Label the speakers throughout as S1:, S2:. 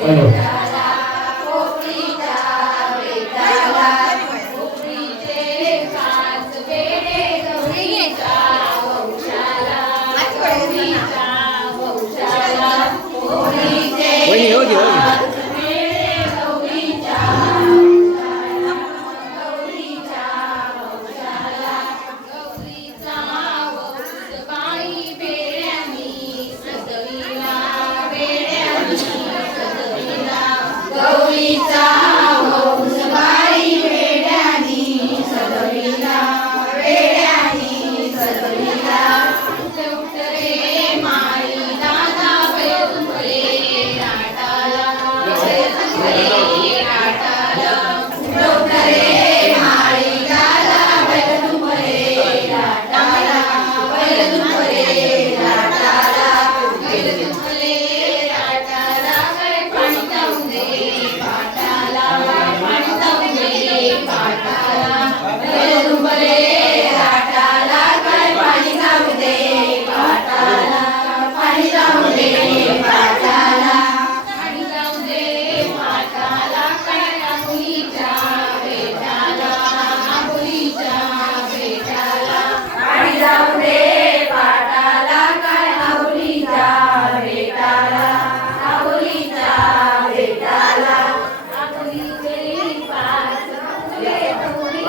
S1: Yeah.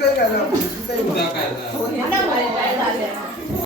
S1: काय झालं